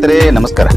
ಸ್ನೇಹಿತರೆ ನಮಸ್ಕಾರ.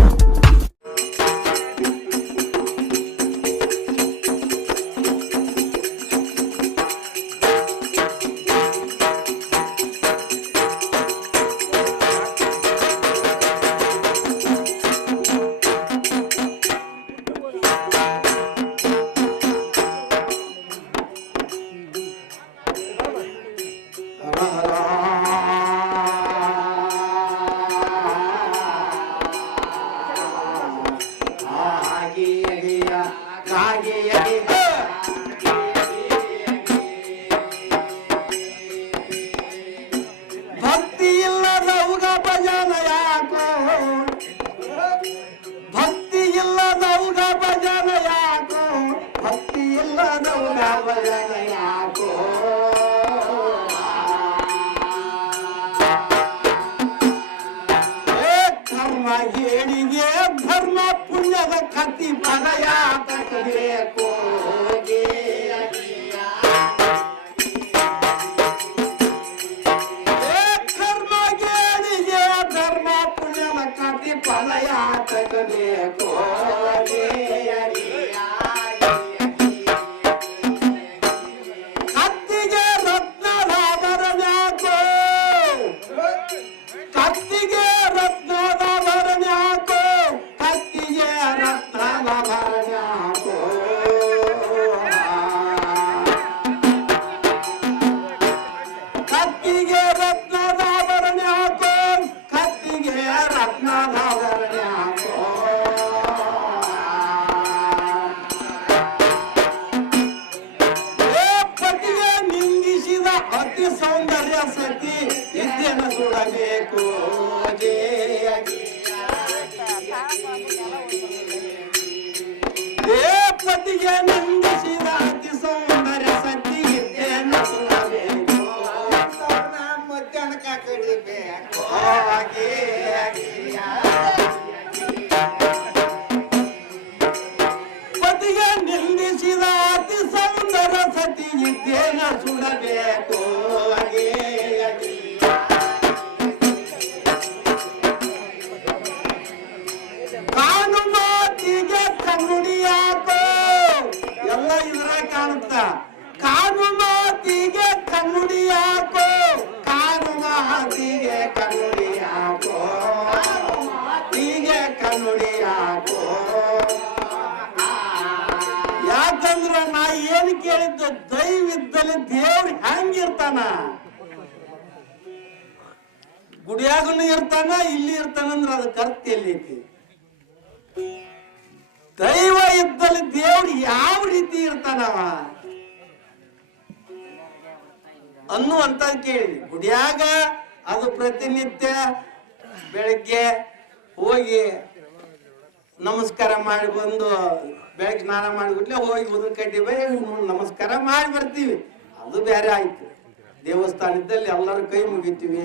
ನಾ ಕೇಳಿದ್ದ ದೈವಿದ್ದಲ್ಲಿ ದೇವ್ರ ಹೆಂಗಿರ್ತಾನ? ಗುಡಿಯಾಗನು ಇರ್ತಾನ, ಇಲ್ಲಿ ಇರ್ತಾನಂದ್ರ ಅದಕ್ಕೆ ಅರ್ಥ ಎಲ್ಲೈತಿ? ದೈವ ಇದ್ದಲ್ಲಿ ದೇವ್ರ ಯಾವ ರೀತಿ ಇರ್ತಾನವ ಅನ್ನುವಂತ ಕೇಳಿ. ಗುಡಿಯಾಗ ಅದು ಪ್ರತಿನಿತ್ಯ ಬೆಳಗ್ಗೆ ಹೋಗಿ ನಮಸ್ಕಾರ ಮಾಡಿ ಬಂದು ಬೆಳಗ್ಗೆ ಸ್ನಾನ ಮಾಡಿಬಿಟ್ಲೆ ಹೋಗಿ ಉದನ್ ಕಡ್ಡಿ ಬೈ ನಮಸ್ಕಾರ ಮಾಡಿ ಬರ್ತೀವಿ. ಅದು ಬೇರೆ ಆಯ್ತು. ದೇವಸ್ಥಾನದಲ್ಲಿ ಎಲ್ಲರೂ ಕೈ ಮುಗಿತೀವಿ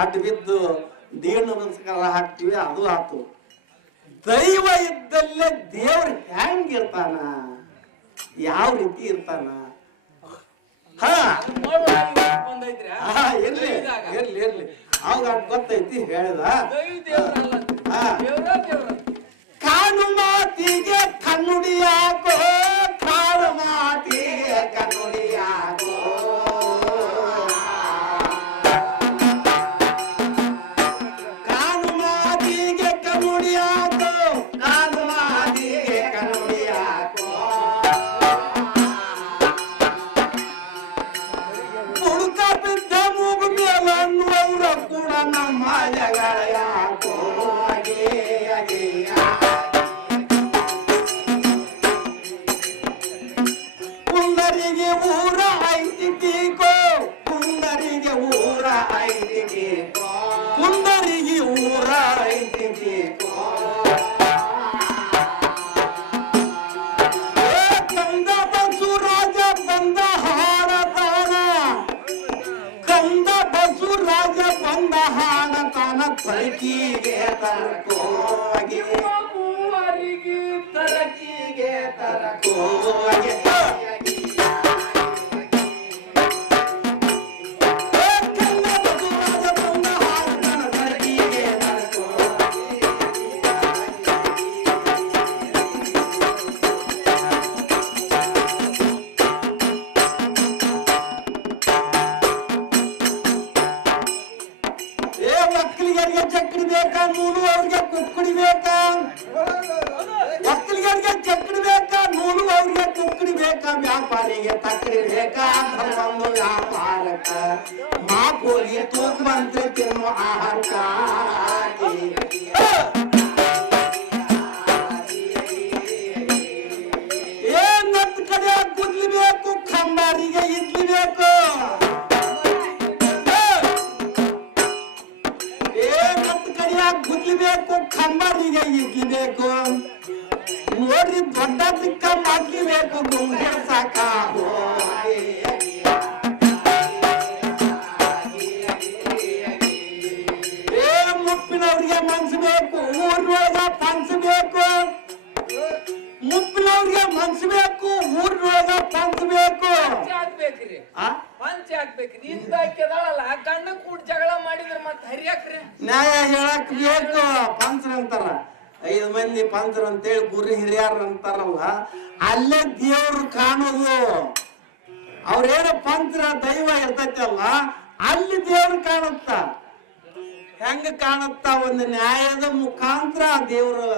ಅಡ್ಡ ಬಿದ್ದು ದೇವ್ ನಮಸ್ಕಾರ ಹಾಕ್ತಿವಿ ಅದು ಆತು. ದೈವ ಇದ್ದಲ್ಲೇ ದೇವ್ರ ಹೆಂಗಿರ್ತಾನ ಯಾವ ರೀತಿ ಇರ್ತಾನ? ಇರ್ಲಿ ಇರ್ಲಿ ಇರ್ಲಿ. ಅವಾಗ ಗೊತ್ತೈತಿ ಹೇಳ್ದ. ಕಾನು ಮಾತಿಗೆ ಕನ್ನುಡಿ ಯಾಕೋ ಕಾನು ಮಾತಿಗೆ ತಳಕಿಗೆ ತರಕೋಗಿ ತರಕಿಗೆ ತರಕೋಗಿ ತರಕೋಗಿ ಒಕ್ಕಲಿಗರಿಗೆ ಚಕ್ಕಡಿ ಬೇಕಾ ನೂಲು ಅವ್ರಿಗೆ ಕುಕ್ಕಡಿ ಬೇಕಾ ಒಕ್ಕಲಿಗರಿಗೆ ಚಕ್ಕಡಿ ಬೇಕಾ ನೂಲು ಅವ್ರಿಗೆ ಕುಕ್ಕಡಿ ಬೇಕಾ ವ್ಯಾಪಾರಿಗೆ ತಕ್ಕಡಿ ಬೇಕಾ ಒಂದು ವ್ಯಾಪಾರಕ್ಕ ಮಾಪೋರಿಗೆ ತೂಕ ಬಂದ್ರೆ ತಿನ್ನು ಆಹಾರಕ್ಕಾಗಿ ಕಡೆ ಗುದ್ಲಿ ಬೇಕು ಕಂಬಾರಿಗೆ ಇಡ್ಲಿ ಬೇಕು ನೋಡ್ರಿ ದೊಡ್ಡ ಚಿಕ್ಕ ಮಾಡ್ಲಿಬೇಕು ಬೇಕು ಸಾಕಾ ಸಾಕ ಏ ಮುಪ್ಪಿನವ್ರಿಗೆ ಮನ್ಸು ಬೇಕು ಊರ್ನೊಳಗ ಪಂಚ್ ಬೇಕು. ಮುಪ್ಪಿನವ್ರಿಗೆ ಮನ್ಸು ಬೇಕು ಊರ್ನೊಳಗ ಪಂಚ್ ಬೇಕು. ಆ? ಪಂಚ ನಿಂದ ಕೆದಾಳಲ್ಲ ಆ ಗಂಡ ಕೂಡ ಜಗಳ ಮಾಡಿದ್ರ ಮತ್ತೆ ಹರಿಯಾಕ್ರಿ. ನ್ಯಾಯ ಹೇಳಕ್ ಬೇಕು ಪಂಚರ್ ಅಂತಾರ. ಐದು ಮಂದಿ ಪಂಚರ್ ಅಂತೇಳಿ ಗುರಿ ಹಿರಿಯರ್ ಅಂತಾರಲ್ಲ ಅಲ್ಲೇ ದೇವ್ರು ಕಾಣೋದು. ಅವ್ರೇನು ಪಂಚರ ದೈವ ಇರ್ತೈತಲ್ಲ ಅಲ್ಲಿ ದೇವ್ರು ಕಾಣುತ್ತ. ಹೆಂಗ ಕಾಣುತ್ತ? ಒಂದು ನ್ಯಾಯದ ಮುಖಾಂತರ ಆ ದೇವ್ರು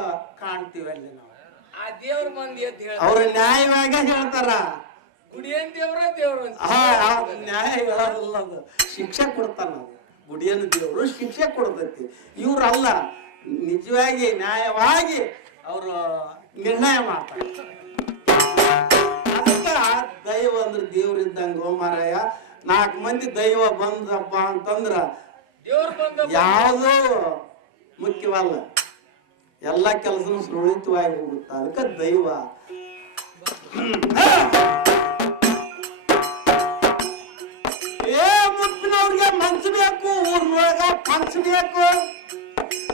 ಕಾಣ್ತೀವಿ ಅಲ್ಲಿ ನಾವು. ಆ ದೇವ್ರ ಬಂದಿ ಅಂತ ಹೇಳ ಅವ್ರ ನ್ಯಾಯವಾಗ ಹೇಳ್ತಾರ. ಗುಡಿಯನ್ ದೇವ್ರ ದೇವ್ರ ಅಂತ. ಆ, ಆ ನ್ಯಾಯ ಹೇಳೋದಿಲ್ಲ ಅದು. ಶಿಕ್ಷೆ ಕೊಡ್ತಾನ ಗುಡಿಯನ್ ದೇವರು ಶಿಕ್ಷೆ ಕೊಡ್ತೈತಿ. ಇವ್ರು ಅಲ್ಲ ನಿಜವಾಗಿ ನ್ಯಾಯವಾಗಿ ಅವರು ನಿರ್ಣಯ ಮಾಡ್ತಾರೆ. ಅದಕ್ಕೆ ದೈವ ಅಂದ್ರೆ ದೇವ್ರ ಇದ್ದಂಗ ಮಾರಾಯ. ನಾಲ್ಕು ಮಂದಿ ದೈವ ಬಂದಪ್ಪ ಅಂತಂದ್ರ ದೇವ್ರ ಬಂದ ಯಾವುದು ಮುಖ್ಯವಲ್ಲ. ಎಲ್ಲ ಕೆಲಸನೂ ಸುರಳಿತವಾಗಿ ಹೋಗುತ್ತ. ಅದಕ್ಕೆ ದೈವ. ಪಂಚ ಬೇಕು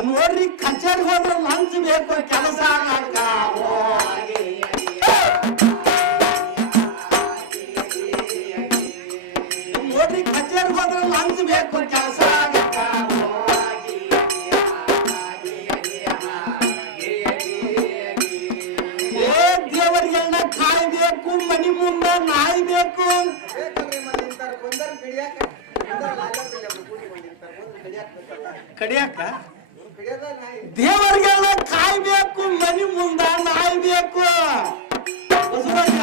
ನೋಡ್ರಿ ಕಚೇರಿ ಹೋದ್ರೆ ಲಂಚ್ ಬೇಕು, ಕೆಲಸ ಆಗಕ್ಕ. ನೋಡ್ರಿ ಕಚೇರಿ ಹೋದ್ರೆ ಲಂಚ್ ಬೇಕು, ಕೆಲಸ ಆಗಕ್ಕ. ಏ ದೇವರಿಗೆಲ್ಲ ಕಾಯ್ಬೇಕು ಮನಿ ಮುಂದೆ ನಾಯಿ ಬೇಕು ಕಡಿಯಾಕ? ದೇವರಿಗೆಲ್ಲ ಕಾಯ್ಬೇಕು, ಮನಿ ಮುಂದ ನಾಯಿ ಬೇಕು ಬಸವರಾಜ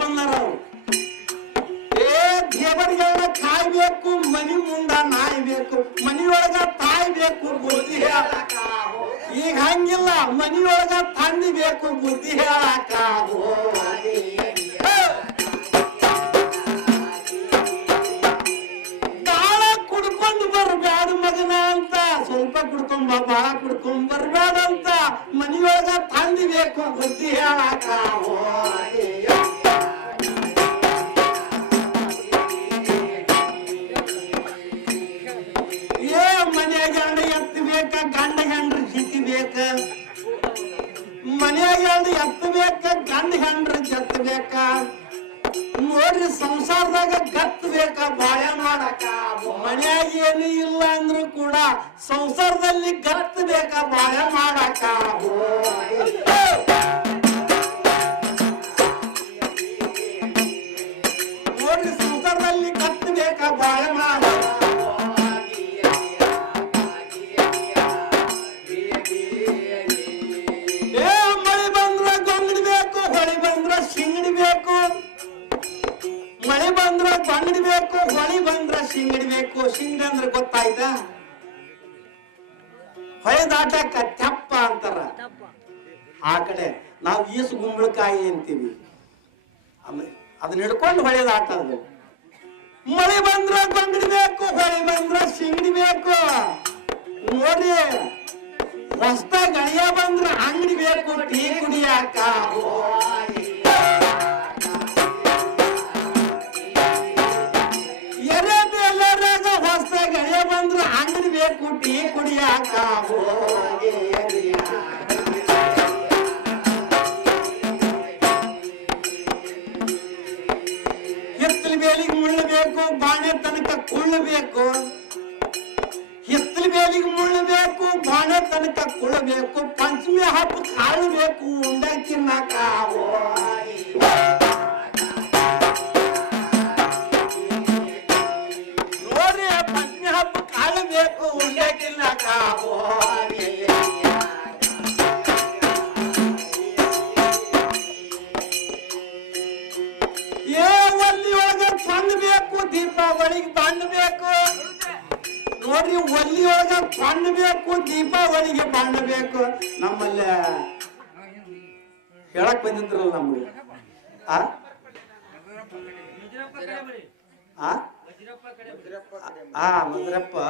ಬಂದಾರ ಅವ್ರು. ಏ, ದೇವರಿಗೆಲ್ಲ ಕಾಯ್ಬೇಕು, ಮನಿ ಮುಂದ ನಾಯಿ ಬೇಕು ಮನಿಯೊಳಗ ತಾಯಿ ಬೇಕು ಬುದ್ಧಿ ಹೇಳಕ ಈಗ ಹಂಗಿಲ್ಲ, ಮನಿಯೊಳಗ ತಂದಿ ಬೇಕು ಬುದ್ಧಿ ಹೇಳಕ ಬಾ ಬರ್ಬೇಡಂತ ಮನೆಯೊಳಗ ಬರ್ಬ್ಯಾಡ ಮನಿಯೊಳಗ ತಂದಿ ಬೇಕು ಬುದ್ಧಿ ಹೇಳಕ ಏ ಮನೆ ಗಂಡ ಎತ್ತಬೇಕ ಗಂಡ ಗಂಡ್ರ ಸಿಕ್ಕಿ ಬೇಕ. ಮನ್ಯಾಗ ಗಂಡ ಎತ್ತು ಬೇಕ, ಗಂಡ ಗಂಡ್ರ ಜತ್ತಬೇಕ ನೋಡ್ರಿ ಸಂಸಾರದಾಗ ಗತ್ ಬೇಕ ಮಾಡಕ ಮನ್ಯಾಗ ಏನು ಇಲ್ಲ ಅಂದ್ರು ಕೂಡ ಸಂಸಾರದಲ್ಲಿ ಗತ್ತು ಬೇಕ ಬಾಳೆ ಮಾಡಕ? ಬಂದ್ರ ಸಿಂಗಡಿ ಅಂದ್ರೆ ಗೊತ್ತಾಯ್ತಾ? ಹೊಯದಾಟಕ್ಕ ತೆಪ್ಪ ಅಂತಾರ. ಆ ಕಡೆ ನಾವು ಈಸು ಗುಂಬಳಕಾಯಿ ಅಂತೀವಿ. ಅದನ್ನ ಹಿಡ್ಕೊಂಡು ಹೊಳೆದಾಟ ಅದು. ಮಳೆ ಬಂದ್ರ ಬೇಕು ಹೊಳಿ ಬಂದ್ರ ಸಿಂಗಡಿ ಬೇಕು ನೋಡ್ರಿ ರಸ್ತೆ ಗಳಿಯ ಬಂದ್ರ ಅಂಗಡಿ ಬೇಕು, ಟೀ ಕುಡಿಯಾಕ. ಹಿತ್ತಲ ಬೇಲಿಗೆ ಮುಳ್ಳು ಬೇಕು ಬಾಣೆ ತನಕ ಕುಳ್ಳು ಬೇಕು ಹಿತ್ತಲ ಬೇಲಿಗೆ ಮುಳ್ಳು ಬೇಕು ಬಾಣೆ ತನಕ ಕುಳ್ಳಬೇಕು. ಪಂಚಮಿ ಹಬ್ಬ ಕಾಳು ಬೇಕು ಉಂಡ ತಿನ್ನಕ ದೀಪಾವಳಿಗೆ ಬಣ್ಣ ಬೇಕು ನೋಡ್ರಿ ಒಲ್ಲಿಯೊಳಗ ಬಣ್ಣ ಬೇಕು ದೀಪಾವಳಿಗೆ ಬಣ್ಣ ಬೇಕು ನಮ್ಮಲ್ಲಿ ಹೇಳಕ್ ಬಂದಿದ್ರಲ್ಲ ನಮ್ಗೆ ಆ ಆ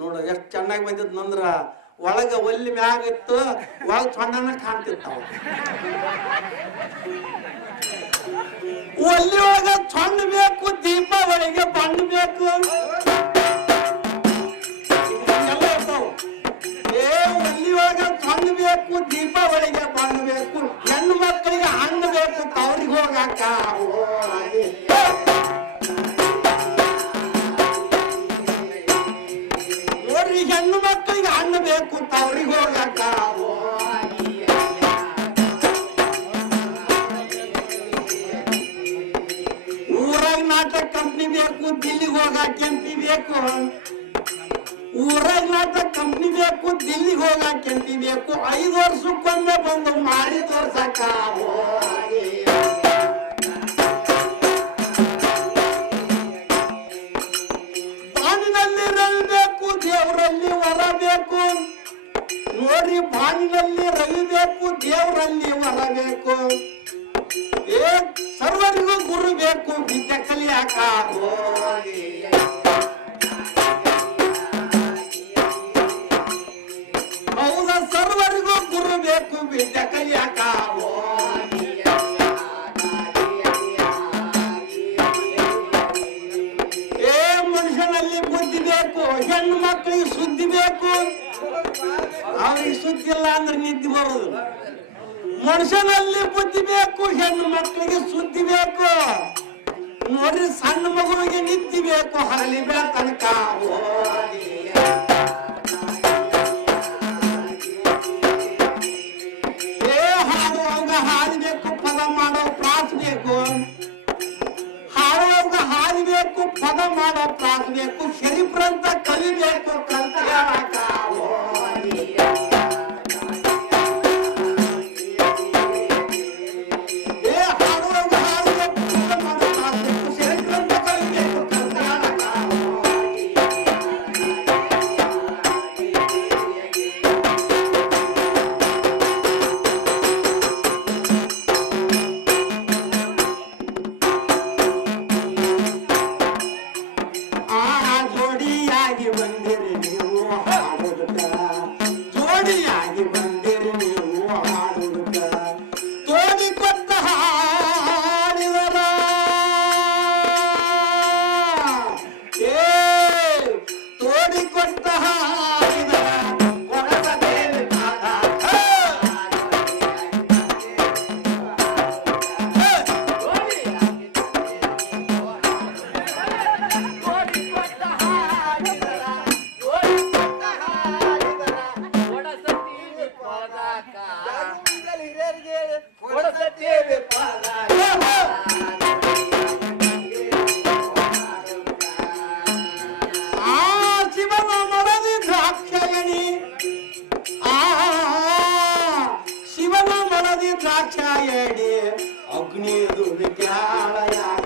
ನೋಡು, ಎಷ್ಟು ಚೆನ್ನಾಗಿ ಬಂದಿತ್ತು ನಂದ್ರ ಒಳಗ ಒಲ್ಲಿ ಮ್ಯಾಗಿತ್ತು ಒಳಗ ಚೊಂಡನ ಕಾಣ್ತಿರ್ತಾವ ಒಲ್ಲಿ ಒಳಗ ಬೇಕು ದೀಪಾವಳಿಗೆ ಬಣ್ಣ ಬೇಕು. ಎಲ್ಲ ಇರ್ತಾವ. ಏ, ಒಲ್ಲಿ ಒಳಗ ಬೇಕು ಬಂದ್ಬೇಕು ಬೇಕು. ಹೆಣ್ಣು ಮಕ್ಕಳಿಗೆ ಹಣ್ಣು ಬೇಕು ಅವ್ರಿಗೆ ಹೋಗಾಕ ಬೇಕು ದೇವರಲ್ಲಿ ವರ ಬೇಕು ನೋಡ್ರಿ ಬಾನಿನಲ್ಲಿ ರವಿ ಬೇಕು ದೇವರಲ್ಲಿ ವರ ಬೇಕು ಏ, ಸರ್ವರಿಗೂ ಗುರು ಬೇಕು ವಿದ್ಯೆ ಕಲಿಯಾಕ ಹೆಣ್ಣು ಮಕ್ಕಳಿಗೆ ಸುದ್ದಿ ಬೇಕು. ಅವ್ರಿಗೆ ಸುದ್ದಿ ಇಲ್ಲ ಅಂದ್ರೆ ನಿದ್ದೆ ಬರುದು ಮನುಷ್ಯನಲ್ಲಿ ಬುದ್ಧಿ ಬೇಕು ಹೆಣ್ಣು ಮಕ್ಕಳಿಗೆ ಸುದ್ದಿ ಬೇಕು. ನೋಡ್ರಿ ಸಣ್ಣ ಮಗುವಿಗೆ ನಿದ್ದೆ ಬೇಕು, ಹರಲಿ ತನಕ. ಬೇಕು. ಹಾಡುವಂತ ಹಾಡಬೇಕು ಪದ ಮಾಡೋ ಪ್ರಾಸ್ ಬೇಕು ಶರೀಫ್ರಂತ ಕಲಿಬೇಕು ಕಲ್ತ ದ್ರಾಕ್ಷಾಯಣಿ ಅಗ್ನಿ ದುರ್ಗಾಳಯಾಗ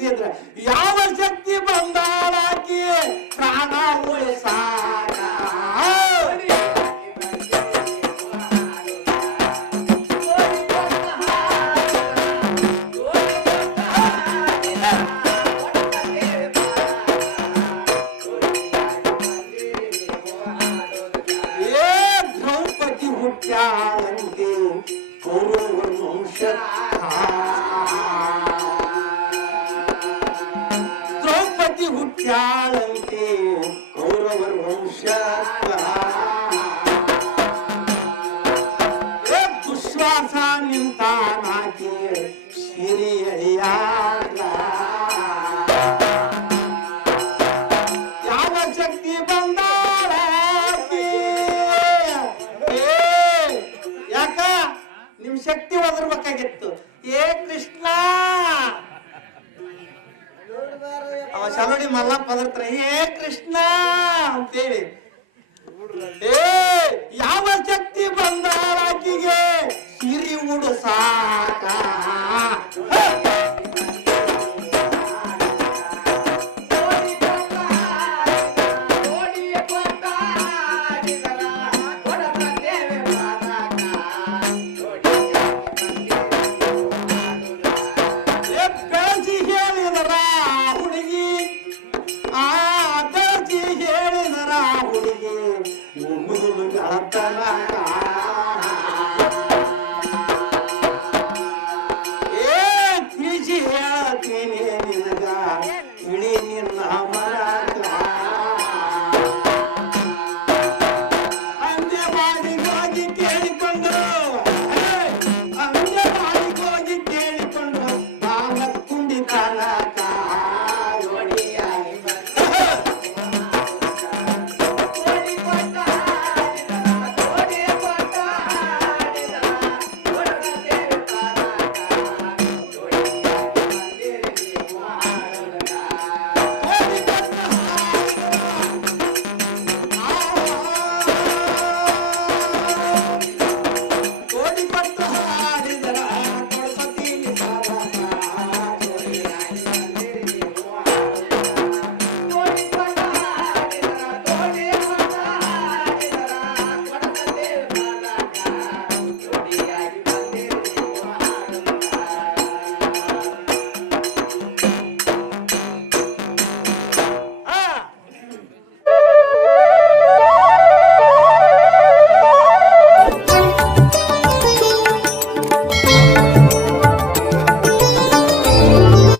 ಶಕ್ತಿ ಅಂದ್ರೆ ಯಾವ ಶಕ್ತಿ ಬಂದಾಳಾಕಿ? ಪ್ರಾಣ ಉಳಿಸಾಕ. ಒದರ್ಬೇಕಾಗಿತ್ತು ಏ ಕೃಷ್ಣ! ಅವ ಶಾಲೋಡಿ ಮಲ್ಲಪ್ಪ ಅದರ್ತಾರೆ. ಏ ಕೃಷ್ಣ ಅಂತೇಳಿ. ಏ, ಯಾವ ಶಕ್ತಿ ಬಂದಾಕಿಗೆ ಸಿರಿ ಉಡು ಸಾಕ. everybody go home.